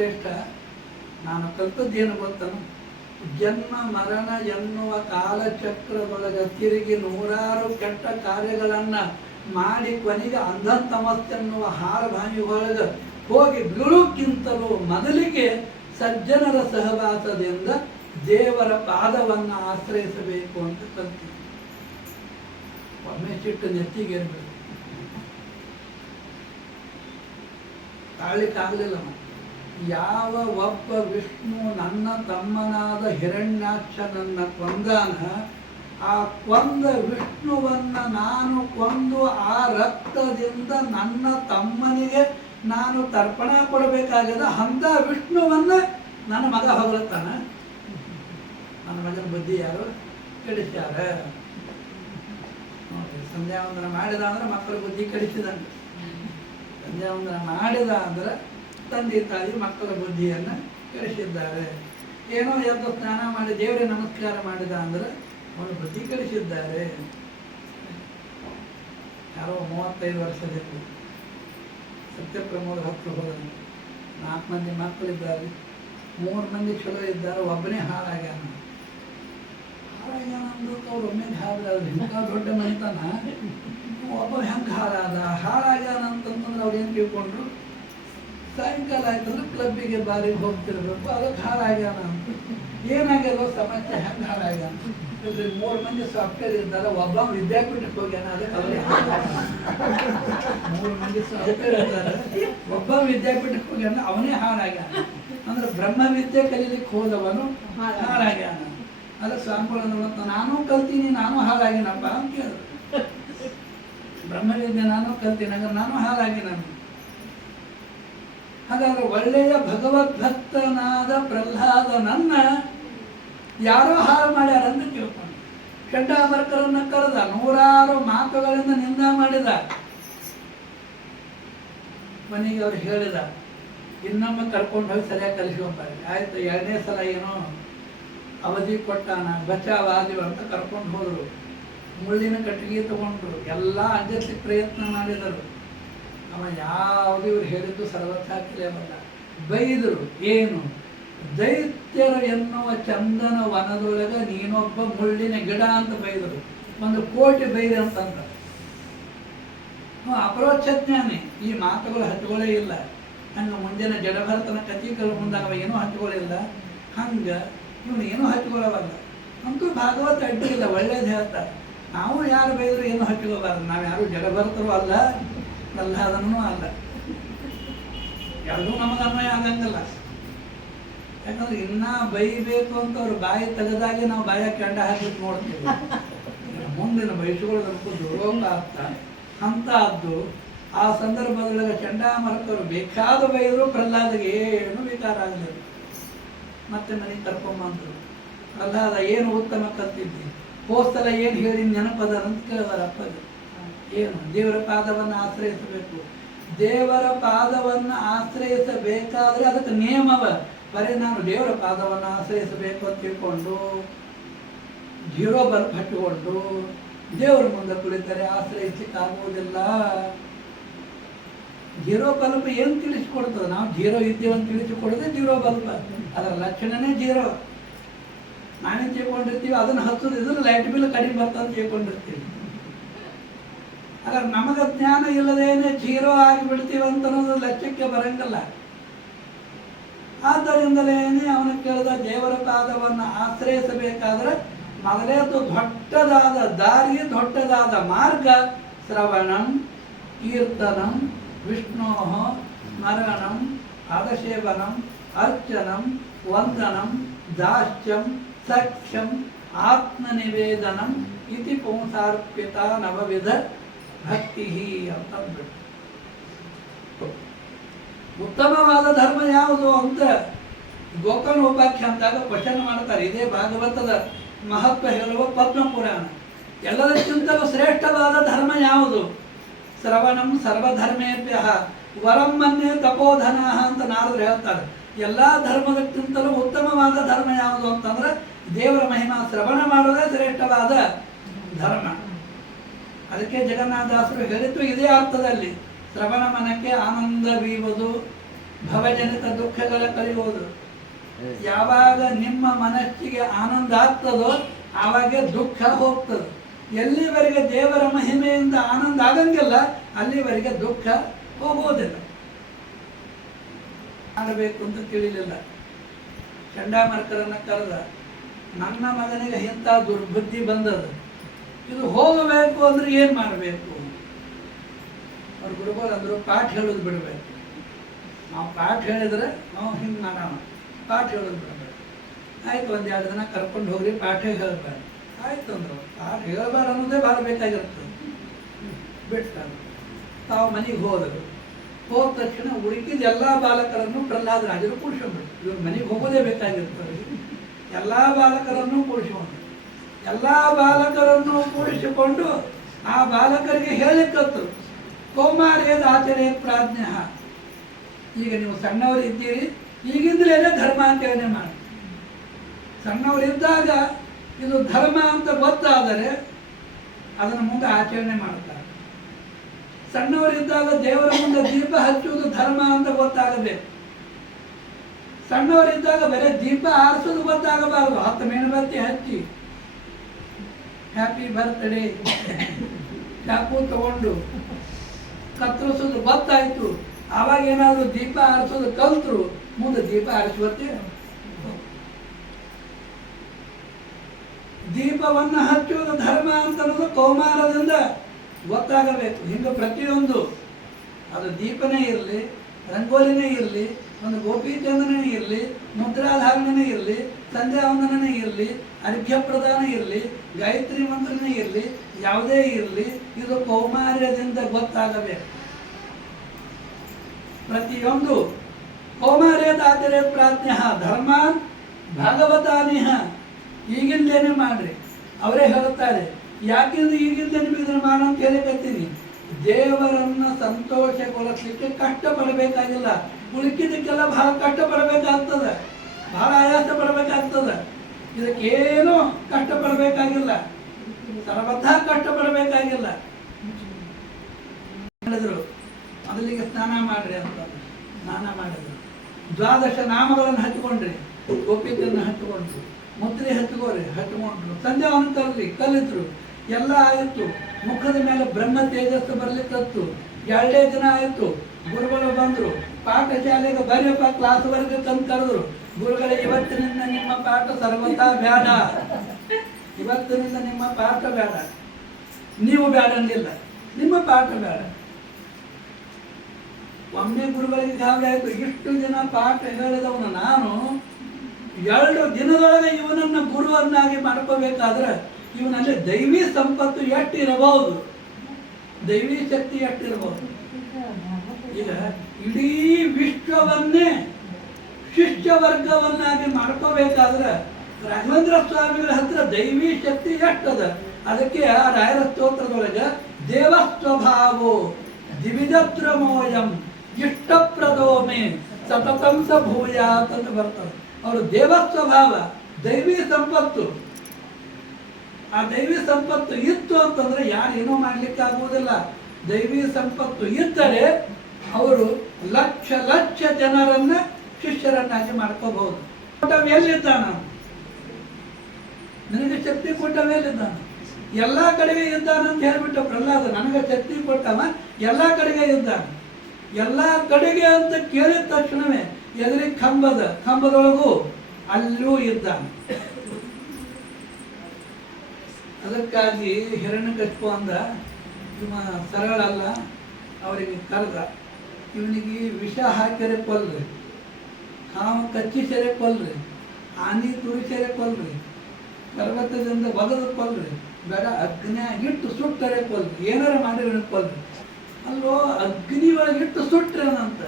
ಶ್ರೇಷ್ಠ. ನಾನು ಕಲ್ತದ್ದೇನು ಗೊತ್ತನು? ಜನ್ಮ ಮರಣ ಎನ್ನುವ ಕಾಲಚಕ್ರದೊಳಗೆ ತಿರುಗಿ ನೂರಾರು ಕೆಟ್ಟ ಕಾರ್ಯಗಳನ್ನು ಮಾಡಿ ಕೊನೆಗೆ ಅಂಧಂತಮಸ್ತೆನ್ನುವ ಹಾರಭಾವಿಯೊಳಗೆ ಹೋಗಿ ಬೀಳುಕ್ಕಿಂತಲೂ ಮೊದಲಿಗೆ ಸಜ್ಜನರ ಸಹವಾಸದಿಂದ ದೇವರ ಪಾದವನ್ನು ಆಶ್ರಯಿಸಬೇಕು ಅಂತ ಕಲ್ತೀನಿ. ಒಮ್ಮೆ ಸಿಟ್ಟು ನೆತ್ತಿಗೇರ್ಬೇಕು, ತಾಳಿಕಾಗಲಿಲ್ಲ. ಯಾವ ಒಬ್ಬ ವಿಷ್ಣು ನನ್ನ ತಮ್ಮನಾದ ಹಿರಣ್ಯಾಕ್ಷನನ್ನ ಕೊಂದಾನ, ಆ ಕೊಂದ ವಿಷ್ಣುವನ್ನ ನಾನು ಕೊಂದು ಆ ರಕ್ತದಿಂದ ನನ್ನ ತಮ್ಮನಿಗೆ ನಾನು ತರ್ಪಣ ಕೊಡಬೇಕಾಗದ ಅಂಥ ವಿಷ್ಣುವನ್ನ ನನ್ನ ಮಗ ಹೊಗಳುತ್ತಾನ. ನನ್ನ ಮಗನ ಬುದ್ಧಿ ಯಾರು ಕೆಡಿಸ್ಯಾರ ನೋಡಿ. ಸಂಧ್ಯಾವಂದನ ಮಾಡಿದ ಅಂದ್ರೆ ಮಕ್ಕಳ ಬುದ್ಧಿ ಕೆಡಿಸಿದಂಗೆ. ಸಂಧ್ಯಾವಂದನ ಮಾಡಿದ ಅಂದ್ರೆ ತಂದೆ ತಾಯಿ ಮಕ್ಕಳ ಬುದ್ಧಿಯನ್ನು ಕೆಡಿಸಿದ್ದಾರೆ. ಏನೋ ಎದ್ದು ಸ್ನಾನ ಮಾಡಿ ದೇವರೇ ನಮಸ್ಕಾರ ಮಾಡಿದ ಅಂದ್ರೆ ಅವನು ಬುದ್ಧಿ ಕೆಡಿಸಿದ್ದಾರೆ. ಯಾರೋ 35 ವರ್ಷದಲ್ಲಿ ಸತ್ಯಪ್ರಮೋದ ಹತ್ತು ಹೋದ. 4 ಮಂದಿ ಮಕ್ಕಳಿದ್ದಾರೆ, 3 ಮಂದಿ ಚಲೋ ಇದ್ದಾರೆ, ಒಬ್ಬನೇ ಹಾಳಾಗ್ಯಾನ. ಅಂದಕ್ಕೆ ಅವ್ರು ಒಮ್ಮೆಗೆ ಹಾಳಾದ್ರು. ಇಂಥ ದೊಡ್ಡ ಮನೆತನ ಒಬ್ಬ ಹೆಂಗೆ ಹಾಳಾಗ್ಯಾನ ಅಂತಂದ್ರೆ ಅವ್ರು ಏನು ತಿಳ್ಕೊಂಡ್ರು, ಸಾಯಂಕಾಲ ಆಯ್ತಂದ್ರೆ ಕ್ಲಬ್ಬಿಗೆ ಬಾರಿಗೆ ಹೋಗ್ತಿರ್ಬೇಕು, ಅದಕ್ಕೆ ಹಾಳಾಗ್ಯಾನ ಅಂತ. ಏನಾಗ್ಯದೋ ಸಮಸ್ಯೆ, ಹೆಂಗೆ ಹಾಳಾಗ್ಯಾನ? 3 ಮಂದಿ ಸಾಫ್ಟ್ವೇರ್ ಇದ್ದಾರೆ, ಒಬ್ಬ ವಿದ್ಯಾಪೀಠಕ್ಕೆ ಹೋಗ್ಯಾನ, ಅದಕ್ಕೆ ಅವರೇ 3 ಮಂದಿ ಸಾಫ್ಟ್ವೇರ್ ಇದ್ದಾರೆ, ಒಬ್ಬ ವಿದ್ಯಾಪೀಠಕ್ಕೆ ಹೋಗ್ಯಾನ, ಅವನೇ ಹಾಳಾಗ್ಯಾನ. ಅಂದ್ರೆ ಬ್ರಹ್ಮವಿದ್ಯೆ ಕಲೀಲಿಕ್ಕೆ ಹೋದವನು ಹಾಳಾಗ್ಯಾನ. ಅದಕ್ಕೆ ಸ್ವಾಮಿಗಳು ನಾನು ಕಲ್ತೀನಿ, ನಾನು ಹಾಳಾಗಿನಪ್ಪ ಅಂತ ಕೇಳಿದ್ರು. ಬ್ರಹ್ಮವಿದ್ಯೆ ನಾನು ಕಲ್ತೀನಿ, ಹಂಗಾರೆ ನಾನು ಹಾಳಾಗಿ ನಾನು. ಹಾಗಾದ್ರೆ ಒಳ್ಳೆಯ ಭಗವದ್ಭಕ್ತನಾದ ಪ್ರಹ್ಲಾದನನ್ನ ಯಾರೋ ಹಾಳು ಮಾಡ್ಯಾರ ಅಂತ ತಿಳ್ಕೊಂಡು ಚಂಡಾಮರ್ಕರನ್ನ ಕರೆದ, 100 ಮಾತುಗಳಿಂದ ನಿಂದ ಮಾಡಿದ. ಮನೆಗೆ ಅವ್ರು ಹೇಳಿದ, ಇನ್ನೊಮ್ಮೆ ಕರ್ಕೊಂಡು ಹೋಗಿ ಸರಿಯಾಗಿ ಕಲಿಸ್ಕೊಂಬಾರಿ. ಆಯ್ತು, 2ನೇ ಸಲ ಏನೋ ಅವಧಿ ಕೊಟ್ಟಾನ, ಬಚಾವಾದಿವು ಅಂತ ಕರ್ಕೊಂಡು ಹೋದರು. ಮುಳ್ಳಿನ ಕಟ್ಟಿಗೆ ತಗೊಂಡ್ರು, ಎಲ್ಲ ಅಂಜಕ್ಕೆ ಪ್ರಯತ್ನ ಮಾಡಿದರು. ಅವ ಯಾವುದು ಇವ್ರು ಹೇಳಿದ್ದು ಸರ್ವಸಾಕ್ರಿಯವಲ್ಲ. ಬೈದರು. ಏನು? ದೈತ್ಯರು ಎನ್ನುವ ಚಂದನ ವನದೊಳಗೆ ನೀನೊಬ್ಬ ಮುಳ್ಳಿನ ಗಿಡ ಅಂತ ಬೈದರು. 1 ಕೋಟಿ ಬೈರಿ ಅಂತಂದ. ಅಪರೋಕ್ಷ ಜ್ಞಾನಿ, ಈ ಮಾತುಗಳು ಹಚ್ಚುಗಳೇ ಇಲ್ಲ. ಹಂಗೆ ಮುಂದಿನ ಜಡಭರತನ ಕಥೆಗಳು ಮುಂದಾಗ ಏನೂ ಹಚ್ಚುಗಳಿಲ್ಲ. ಹಂಗೆ ಇವನು ಏನೂ ಹಚ್ಚುಗಳವಲ್ಲ. ಅಂತೂ ಭಾಗವತ ಅಡ್ಡಿ ಇಲ್ಲ, ಒಳ್ಳೇದು ಹೇಳ್ತಾರೆ. ನಾವು ಯಾರು ಬೈದ್ರು ಏನೂ ಹಚ್ಚುಕೋಬಾರ್ದು. ನಾವು ಯಾರು ಜಡಭರತರು ಅಲ್ಲ, ಪ್ರಹ್ಲಾದನೂ ಅಲ್ಲ. ಎರಡೂ ನಮಗೆ ಅನ್ವಯ ಆಗಂಗಿಲ್ಲ. ಯಾಕಂದ್ರೆ ಇನ್ನ ಬೈಬೇಕು ಅಂತ ಅವ್ರು ಬಾಯಿ ತೆಗೆದಾಗೆ ನಾವು ಬಾಯ ಕೆಂಡ ಹಾಕಿಟ್ಟು ನೋಡ್ತೀವಿ. ಮುಂದಿನ ಬಯಸುಗಳು ನಮಗೂ ದುರೋಗ ಆಗ್ತಾರೆ ಅಂತದ್ದು. ಆ ಸಂದರ್ಭದೊಳಗೆ ಚಂಡಾಮರ್ಕರು ಬೇಕಾದ ಬೈದರು, ಪ್ರಹ್ಲಾದಗೆ ಏನು ವಿಕಾರ ಆಗಲಿಲ್ಲ. ಮತ್ತೆ ಮನೆಗೆ ಕರ್ಕೊಂಬಂದರು. ಪ್ರಹ್ಲಾದ ಏನು ಉತ್ತಮ ಕಲ್ತಿದ್ದಿ, ಹೋಸ್ತಲ ಏನು ಹೇಳಿ ನೆನಪದ ಅಂತ ಕೇಳಿದಾರೆ ಅಪ್ಪಗೆ. ಏನು? ದೇವರ ಪಾದವನ್ನು ಆಶ್ರಯಿಸಬೇಕು. ದೇವರ ಪಾದವನ್ನು ಆಶ್ರಯಿಸಬೇಕಾದ್ರೆ ಅದಕ್ಕೆ ನಿಯಮವ. ಬರೀ ನಾನು ದೇವರ ಪಾದವನ್ನು ಆಶ್ರಯಿಸಬೇಕು ಅಂತ ತಿಳ್ಕೊಂಡು 0 ಬಲ್ಬ್ ಹಚ್ಚಿಕೊಂಡು ದೇವರ ಮುಂದೆ ಕುಳಿತರೆ ಆಶ್ರಯಿಸಕ್ಕಾಗುವುದಿಲ್ಲ. 0 ಬಲ್ಬ್ ಏನು ತಿಳಿಸಿಕೊಡ್ತದೆ? ನಾವು 0 ಇದ್ದೇವೆ ಅಂತ ತಿಳಿಸಿಕೊಡೋದೇ 0 ಬಲ್ಬ್. ಅದರ ಲಕ್ಷಣನೇ 0. ನಾವೇನು ತಿಳ್ಕೊಂಡಿರ್ತೀವಿ, ಅದನ್ನು ಹಚ್ಚೋದು ಇದ್ರೆ ಲೈಟ್ ಬಿಲ್ ಕಡಿಮೆ ಬರ್ತಂತ ತಿಳ್ಕೊಂಡಿರ್ತೀವಿ. ಹಾಗಾದ್ರೆ ನಮಗೆ ಜ್ಞಾನ ಇಲ್ಲದೇನೆ 0 ಆಗಿಬಿಡ್ತೀವಿ ಅಂತ ಅನ್ನೋದು ಲಕ್ಷ್ಯಕ್ಕೆ ಬರಂಗಲ್ಲ. ಆದ್ದರಿಂದಲೇ ಅವನು ಕೇಳಿದ, ದೇವರ ಪಾದವನ್ನು ಆಶ್ರಯಿಸಬೇಕಾದ್ರೆ ಮೊದಲೇದು ದೊಡ್ಡದಾದ ದಾರಿ, ದೊಡ್ಡದಾದ ಮಾರ್ಗ ಶ್ರವಣಂ, ಕೀರ್ತನಂ, ವಿಷ್ಣೋ ಸ್ಮರಣಂ, ಪಾದಸೇವನಂ, ಅರ್ಚನಂ, ವಂದನಂ, ದಾಸ್ಯಂ, ಸಖ್ಯಂ, ಆತ್ಮನಿವೇದನಂ ಇತಿ ಪುಂಸಾರ್ಪಿತ ನವವಿಧ ಭಕ್ತಿ ಅಂತಂದ್ಬಿಟ್ಟು. ಉತ್ತಮವಾದ ಧರ್ಮ ಯಾವುದು ಅಂತ ಗೋಕರ್ಣ ಉಪಾಖ್ಯಾನದಾಗ ಕ್ವಶನ್ ಮಾಡ್ತಾರೆ. ಇದೇ ಭಾಗವತದ ಮಹತ್ವ ಹೇಳುವ ಪದ್ಮಪುರಾಣ. ಎಲ್ಲದಕ್ಕಿಂತಲೂ ಶ್ರೇಷ್ಠವಾದ ಧರ್ಮ ಯಾವುದು? ಶ್ರವಣಂ ಸರ್ವಧರ್ಮೇಭ್ಯ ವರಂ ಮನ್ಯೇ ತಪೋಧನ ಅಂತ ನಾರದರು ಹೇಳ್ತಾರೆ. ಎಲ್ಲ ಧರ್ಮದಕ್ಕಿಂತಲೂ ಉತ್ತಮವಾದ ಧರ್ಮ ಯಾವುದು ಅಂತಂದ್ರೆ ದೇವರ ಮಹಿಮಾ ಶ್ರವಣ ಮಾಡೋದೇ ಶ್ರೇಷ್ಠವಾದ ಧರ್ಮ. ಅದಕ್ಕೆ ಜಗನ್ನಾಥದಾಸರು ಹೇಳಿದ್ದು ಇದೇ ಅರ್ಥದಲ್ಲಿ. ಶ್ರವಣ ಮನಕ್ಕೆ ಆನಂದ ಬೀವುದು, ಭವಜನಿತ ದುಃಖಗಳ ಕಳೆಯುವುದು. ಯಾವಾಗ ನಿಮ್ಮ ಮನಸ್ಸಿಗೆ ಆನಂದ ಆಗ್ತದೋ ಆವಾಗ ದುಃಖ ಹೋಗ್ತದೆ. ಎಲ್ಲಿವರೆಗೆ ದೇವರ ಮಹಿಮೆಯಿಂದ ಆನಂದ ಆಗಂಗಿಲ್ಲ ಅಲ್ಲಿವರೆಗೆ ದುಃಖ ಹೋಗುವುದಿಲ್ಲ. ಮಾಡಬೇಕು ಅಂತ ತಿಳಿಲಿಲ್ಲ. ಚಂಡಾಮರ್ಕರನ್ನ ಕರೆದ, ನನ್ನ ಮಗನಿಗೆ ಇಂಥ ದುರ್ಬುದ್ಧಿ ಬಂದದ, ಇದು ಹೋಗಬೇಕು ಅಂದ್ರೆ ಏನು ಮಾಡಬೇಕು? ಅವ್ರ ಗುರುಗಳು ಅಂದರು, ಪಾಠ ಹೇಳೋದು ಬಿಡಬೇಕು. ನಾವು ಪಾಠ ಹೇಳಿದ್ರೆ ನಾವು ಹಿಂಗೆ ಮಾಡೋಣ, ಪಾಠ ಹೇಳೋದು ಬಿಡಬೇಕು. ಆಯ್ತು, ಒಂದೆರಡು ದಿನ ಕರ್ಕೊಂಡು ಹೋಗ್ರಿ, ಪಾಠ ಹೇಳ್ಬೇಡ. ಆಯ್ತು ಅಂದರು. ಪಾಠ ಹೇಳಬೇಡ ಅನ್ನೋದೇ ಭಾಳ ಬೇಕಾಗಿರ್ತದೆ. ಬಿಡ್ತಾರೆ. ತಾವು ಮನೆಗೆ ಹೋದರು. ಹೋದ ತಕ್ಷಣ ಉಳಿಕಿದ ಎಲ್ಲ ಬಾಲಕರನ್ನು ಪ್ರಹ್ಲಾದ ರಾಜರು ಕೂಡಿಸ್ಕೊಂಡ್ಬಿಟ್ಟು, ಇವ್ರ ಮನೆಗೆ ಹೋಗೋದೇ ಬೇಕಾಗಿರ್ತದೆ. ಎಲ್ಲ ಬಾಲಕರನ್ನು ಕೂಡಿಸ್ಕೊಂಡು ಎಲ್ಲ ಬಾಲಕರನ್ನು ಕೂಡಿಸಿಕೊಂಡು ಆ ಬಾಲಕರಿಗೆ ಹೇಳಿಕತ್ತು, ಕೌಮಾರ್ಯದ ಆಚರಣೆ ಪ್ರಾಜ್ಞ. ಈಗ ನೀವು ಸಣ್ಣವರು ಇದ್ದೀರಿ, ಈಗಿಂದಲೇ ಧರ್ಮಾಚರಣೆ ಮಾಡಿ. ಸಣ್ಣವರಿದ್ದಾಗ ಇದು ಧರ್ಮ ಅಂತ ಗೊತ್ತಾದರೆ ಅದನ್ನು ಮುಂದೆ ಆಚರಣೆ ಮಾಡ್ತಾರೆ. ಸಣ್ಣವರಿದ್ದಾಗ ದೇವರ ಮುಂದೆ ದೀಪ ಹಚ್ಚುವುದು ಧರ್ಮ ಅಂತ ಗೊತ್ತಾಗಬೇಕು. ಸಣ್ಣವರಿದ್ದಾಗ ಬರೀ ದೀಪ ಆರಿಸೋದು ಗೊತ್ತಾಗಬಾರದು. 10 ಮೇಣಬತ್ತಿ ಹಚ್ಚಿ ಹ್ಯಾಪಿ ಬರ್ತ್ಡೇ ಚಾಕು ತಗೊಂಡು ಕತ್ತರಿಸೋದು ಗೊತ್ತಾಯ್ತು. ಆವಾಗ ಏನಾದ್ರು ದೀಪ ಆರಿಸೋದು ಕಲ್ತರು, ಮುಂದೆ ದೀಪ ಆರಿಸುವತ್ತೆ. ದೀಪವನ್ನು ಹಚ್ಚುವುದು ಧರ್ಮ ಅಂತ ಅನ್ನೋದು ಕೌಮಾರದಿಂದ ಗೊತ್ತಾಗಬೇಕು. ಹಿಂಗೆ ಪ್ರತಿಯೊಂದು, ಅದು ದೀಪನೇ ಇರಲಿ, ರಂಗೋಲಿನೇ ಇರಲಿ, ಒಂದು ಗೋಪೀಚಂದನೇ ಇರಲಿ, ಮುದ್ರಾಧಾರಣನೇ ಇರಲಿ, ಸಂಧ್ಯಾ ವಂದನನೇ ಇರಲಿ, ಅರ್ಘ್ಯ ಪ್ರದಾನ ಇರಲಿ, ಗಾಯತ್ರಿ ಮಂತ್ರನೇ ಇರಲಿ, ಯಾವುದೇ ಇರಲಿ, ಇದು ಕೌಮಾರ್ಯದಿಂದ ಗೊತ್ತಾಗಬೇಕು. ಪ್ರತಿಯೊಂದು ಕೌಮಾರ್ಯದಾಚರೆ ಪ್ರಾಜ್ಞ ಧರ್ಮಾನ್ ಭಾಗವತಾನಿಹ. ಈಗಿಂದೇನೆ ಮಾಡ್ರಿ. ಅವರೇ ಹೇಳುತ್ತಾರೆ, ಯಾಕೆಂದ್ರೆ ಈಗಿಂದ ನಿಮಗೆ ಇದನ್ನು ಮಾಡಂತ ಹೇಳಿಕತ್ತೀನಿ. ದೇವರನ್ನ ಸಂತೋಷಗೊಳಿಸಲಿಕ್ಕೆ ಕಷ್ಟಪಡಬೇಕಾಗಿಲ್ಲ. ಉಳಿಕಿದಕ್ಕೆಲ್ಲ ಬಹಳ ಕಷ್ಟಪಡಬೇಕಾಗ್ತದೆ, ಬಹಳ ಆಯಾಸ ಪಡಬೇಕಾಗ್ತದೆ. ಇದಕ್ಕೇನು ಕಷ್ಟಪಡಬೇಕಾಗಿಲ್ಲ, ಸರ್ವಥಾ ಕಷ್ಟಪಡಬೇಕಾಗಿಲ್ಲ. ಹೇಳಿದ್ರು ಮೊದಲಿಗೆ ಸ್ನಾನ ಮಾಡ್ರಿ ಅಂತ. ಸ್ನಾನ ಮಾಡಿದ್ರು. 12 ನಾಮಗಳನ್ನು ಹಚ್ಕೊಂಡ್ರಿ, ಗೋಪಿಕನ್ನು ಹಚ್ಕೊಂಡ್ರು, ಮುದ್ರೆ ಹಚ್ಕೋರಿ, ಹಚ್ಕೊಂಡ್ರು, ಸಂಧ್ಯಾವನ್ನು ಕಲಿತರು. ಎಲ್ಲ ಆಯಿತು. ಮುಖದ ಮೇಲೆ ಬ್ರಹ್ಮ ತೇಜಸ್ಸು ಬರ್ಲಿಕ್ಕತ್ತು. 2 ದಿನ ಆಯಿತು. ಗುರುಗಳು ಬಂದರು. ಪಾಠಶಾಲೆಗೆ ಬರೆಯಪ್ಪ, ಕ್ಲಾಸ್ ವರ್ಗ ತಂದು ಕರೆದ್ರು. ಗುರುಗಳೇ, ಇವತ್ತಿನಿಂದ ನಿಮ್ಮ ಪಾಠ ಸರ್ವಥಾ ಬೇಡ, ಇವತ್ತಿನಿಂದ ನಿಮ್ಮ ಪಾಠ ಬೇಡ, ನೀವು ಬೇಡ ಅಂದಿಲ್ಲ, ನಿಮ್ಮ ಪಾಠ ಬೇಡ. ಒಮ್ಮೆ ಗುರುಗಳಿಗೆ ಗಾಬರಿ ಆಯಿತು. ಇಷ್ಟು ದಿನ ಪಾಠ ಹೇಳಿದವನು ನಾನು 2 ದಿನದೊಳಗೆ ಇವನನ್ನ ಗುರುವನ್ನಾಗಿ ಮಾಡ್ಕೋಬೇಕಾದ್ರೆ ಇವನಲ್ಲಿ ದೈವಿ ಸಂಪತ್ತು ಎಷ್ಟಿರಬಹುದು, ದೈವಿ ಶಕ್ತಿ ಎಷ್ಟಿರಬಹುದು. ಈಗ ಇಡೀ ವಿಶ್ವವನ್ನೇ ಶಿಷ್ಯ ವರ್ಗವನ್ನಾಗಿ ಮಾಡ್ಕೋಬೇಕಾದ್ರೆ ರಾಘವೇಂದ್ರ ಸ್ವಾಮಿಗಳ ಹತ್ರ ದೈವಿ ಶಕ್ತಿ ಎಷ್ಟದ. ಅದಕ್ಕೆ ಆ ರಾಯರ ಸ್ತೋತ್ರದೊಳಗೆ ದೇವಸ್ವಭಾವೋ ದಿವಿಜತ್ರಮೋಯಂ ಇಷ್ಟಪ್ರದೋಮೆ ಸತತಂ ಸ ಭೂಯಾತ್ ಅಂತ ಬರ್ತದೆ. ಅವರು ದೇವಸ್ವಭಾವ, ದೈವಿ ಸಂಪತ್ತು. ಆ ದೈವಿ ಸಂಪತ್ತು ಇತ್ತು ಅಂತಂದ್ರೆ ಯಾರು ಏನೋ ಮಾಡ್ಲಿಕ್ಕೆ ಆಗುವುದಿಲ್ಲ. ದೈವಿ ಸಂಪತ್ತು ಇದ್ದರೆ ಅವರು ಲಕ್ಷ ಲಕ್ಷ ಜನರನ್ನ ಶಿಷ್ಯರನ್ನಾಗಿ ಮಾಡ್ಕೋಬಹುದು. ಕೊಟ್ಟವೆಲ್ಲಿದ್ದಾನ? ನನಗೆ ಶಕ್ತಿ ಕೊಟ್ಟವೆಲ್ಲಿದ್ದಾನ? ಎಲ್ಲಾ ಕಡೆಗೆ ಇದ್ದಾನ ಅಂತ ಹೇಳ್ಬಿಟ್ಟು ಪ್ರಹ್ಲಾದ, ನನಗೆ ಶಕ್ತಿ ಕೊಟ್ಟವ ಎಲ್ಲಾ ಕಡೆಗೆ ಇದ್ದಾನ. ಎಲ್ಲಾ ಕಡೆಗೆ ಅಂತ ಕೇಳಿದ ತಕ್ಷಣವೇ ಎದುರಿ ಕಂಬದೊಳಗೂ ಅಲ್ಲೂ ಇದ್ದಾನೆ. ಅದಕ್ಕಾಗಿ ಹಿರಣ್ಯಕಶಿಪು ಅಂದ, ಇವ ಸರಳ ಅಲ್ಲ, ಅವರಿಗೆ ಕರೆದ. ಇವನಿಗೆ ವಿಷ ಹಾಕಿರೆ ಕೊಲ್ರಿ, ಹಾವು ಕಚ್ಚಿಸರೆ ಕೊಲ್ರಿ, ಆನಿ ತುರಿಸರೆ ಕೊಲ್ರಿ, ಪರ್ವತದಿಂದ ಒಗದು ಕೊಲ್ರಿ, ಬೇಡ ಅಗ್ನಿ ಇಟ್ಟು ಸುಟ್ಟರೆ ಕೊಲ್ರಿ, ಏನಾರ ಮಾಡಿದ್ರೆ ಕೊಲ್ರಿ. ಅಲ್ಲೋ ಅಗ್ನಿ ಒಳಗಿಟ್ಟು ಸುಟ್ರೇನಂತ.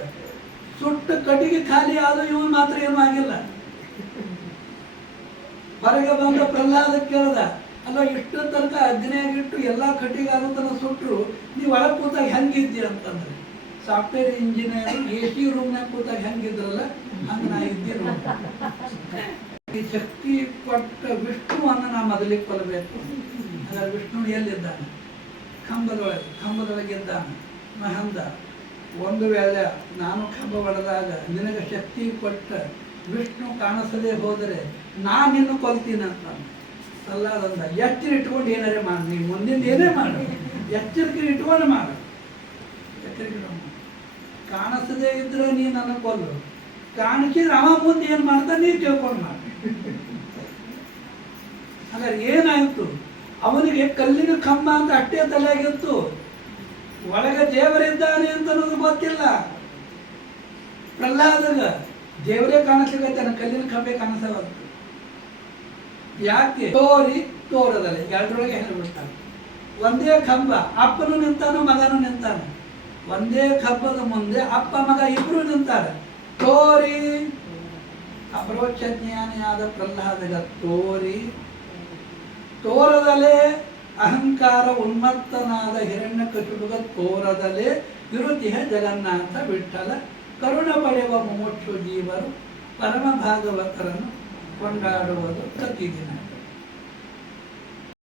ಸುಟ್ಟು ಕಟ್ಟಿಗೆ ಖಾಲಿ ಆದರೂ ಇವನು ಮಾತ್ರ ಏನೂ ಆಗಿಲ್ಲ. ಹೊರಗೆ ಬಂದ ಪ್ರಹ್ಲಾದ ಕೇಳ್ದ, ಅಲ್ಲ ಇಷ್ಟು ತನಕ ಅಗ್ನಿಯಾಗಿಟ್ಟು ಎಲ್ಲ ಕಟ್ಟಿಗೆ ಆಗೋ ತನಕ ಸುಟ್ಟರು, ನೀವು ಒಳಗೆ ಕೂತಾಗ ಹೆಂಗಿದ್ದಿ ಅಂತಂದ್ರೆ, ಸಾಫ್ಟ್ವೇರ್ ಇಂಜಿನಿಯರ್ AC ರೂಮ್ನಾಗ ಕೂತಾಗ ಹೆಂಗಿದ್ರಲ್ಲ ಹಂಗೆ ನಾ ಇದ್ದಿ ರೂಮ್. ಈ ಶಕ್ತಿ ಕೊಟ್ಟ ವಿಷ್ಣುವನ್ನು ನಾ ಮೊದಲಿಗೆ ಕೊಲ್ಲಬೇಕು. ಹಾಗಾದ್ರೆ ವಿಷ್ಣು ಎಲ್ಲಿದ್ದಾನೆ? ಕಂಬದೊಳಗೆ ಇದ್ದಾನೆ. ಮಹಂದ ಒಂದು ವೇಳೆ ನಾನು ಕಂಬ ಹೊಡೆದಾಗ ನಿನಗೆ ಶಕ್ತಿ ಕೊಟ್ಟ ವಿಷ್ಣು ಕಾಣಿಸದೆ ಹೋದರೆ ನಾನಿನ್ನು ಕೊಲ್ತೀನಿ ಅಂತ ಪ್ರಹ್ಲಾದಂದ. ಎಚ್ಚರ ಇಟ್ಕೊಂಡು ಏನಾರೇ ಮಾಡಿ, ನೀವು ಮುಂದಿನ ಏನೇ ಮಾಡು, ಎಚ್ಚರಿಕೆ ಇಟ್ಕೊಂಡು ಮಾಡು, ಎಚ್ಚರಿಕೆ ಇಟ್ಕೊಂಡು ಮಾಡು. ಕಾಣಿಸದೇ ಇದ್ರೆ ನೀ ನನ್ನ ಕೊಲ್ಲು, ಕಾಣಿಸಿದ್ರೆ ಅವ ಮುಂದೆ ಏನು ಮಾಡ್ತಾ ನೀ ತಿಳ್ಕೊಂಡು ಮಾಡಿ. ಹಾಗಾದ್ರೆ ಏನಾಯಿತು, ಅವನಿಗೆ ಕಲ್ಲಿನ ಕಂಬ ಅಂತ ಅಷ್ಟೇ ತಲೆಯಾಗಿತ್ತು, ಒಳಗೆ ದೇವರಿದ್ದಾನೆ ಅಂತ ಅನ್ನೋದು ಗೊತ್ತಿಲ್ಲ. ಪ್ರಹ್ಲಾದಗ ದೇವರೇ ಕಾಣಿಸ್ಲಿಕ್ಕೆ ಕಲ್ಲಿನ ಕಂಬೆ ಕಾಣಿಸಬಾರ್ದು. ಯಾಕೆ? ತೋರಿ ತೋರದಲ್ಲಿ ಎರಡರೊಳಗೆ ಹೇಳ್ಬಿಡ್ತಾನೆ. ಒಂದೇ ಕಂಬ, ಅಪ್ಪನು ನಿಂತಾನು ಮಗನು ನಿಂತಾನೆ. ಒಂದೇ ಕಂಬದ ಮುಂದೆ ಅಪ್ಪ ಮಗ ಇಬ್ರು ನಿಂತಾರೆ. ತೋರಿ ಅಪರೋಕ್ಷ ಜ್ಞಾನಿಯಾದ ಪ್ರಹ್ಲಾದಗ ತೋರಿ, ತೋರದಲೇ ಅಹಂಕಾರ ಉನ್ಮತ್ತನಾದ ಹಿರಣ್ಯಕಶಿಪುಗ ತೋರದಲೇ ವಿರುತಿಹ ಜಗನ್ನಾಥ ವಿಠಲ ಕರುಣ ಪಡೆಯುವ ಮುಮುಕ್ಷು ಜೀವರು ಪರಮ ಭಾಗವತರನ್ನು ಕೊಂಡಾಡುವುದು ಪ್ರತಿದಿನ.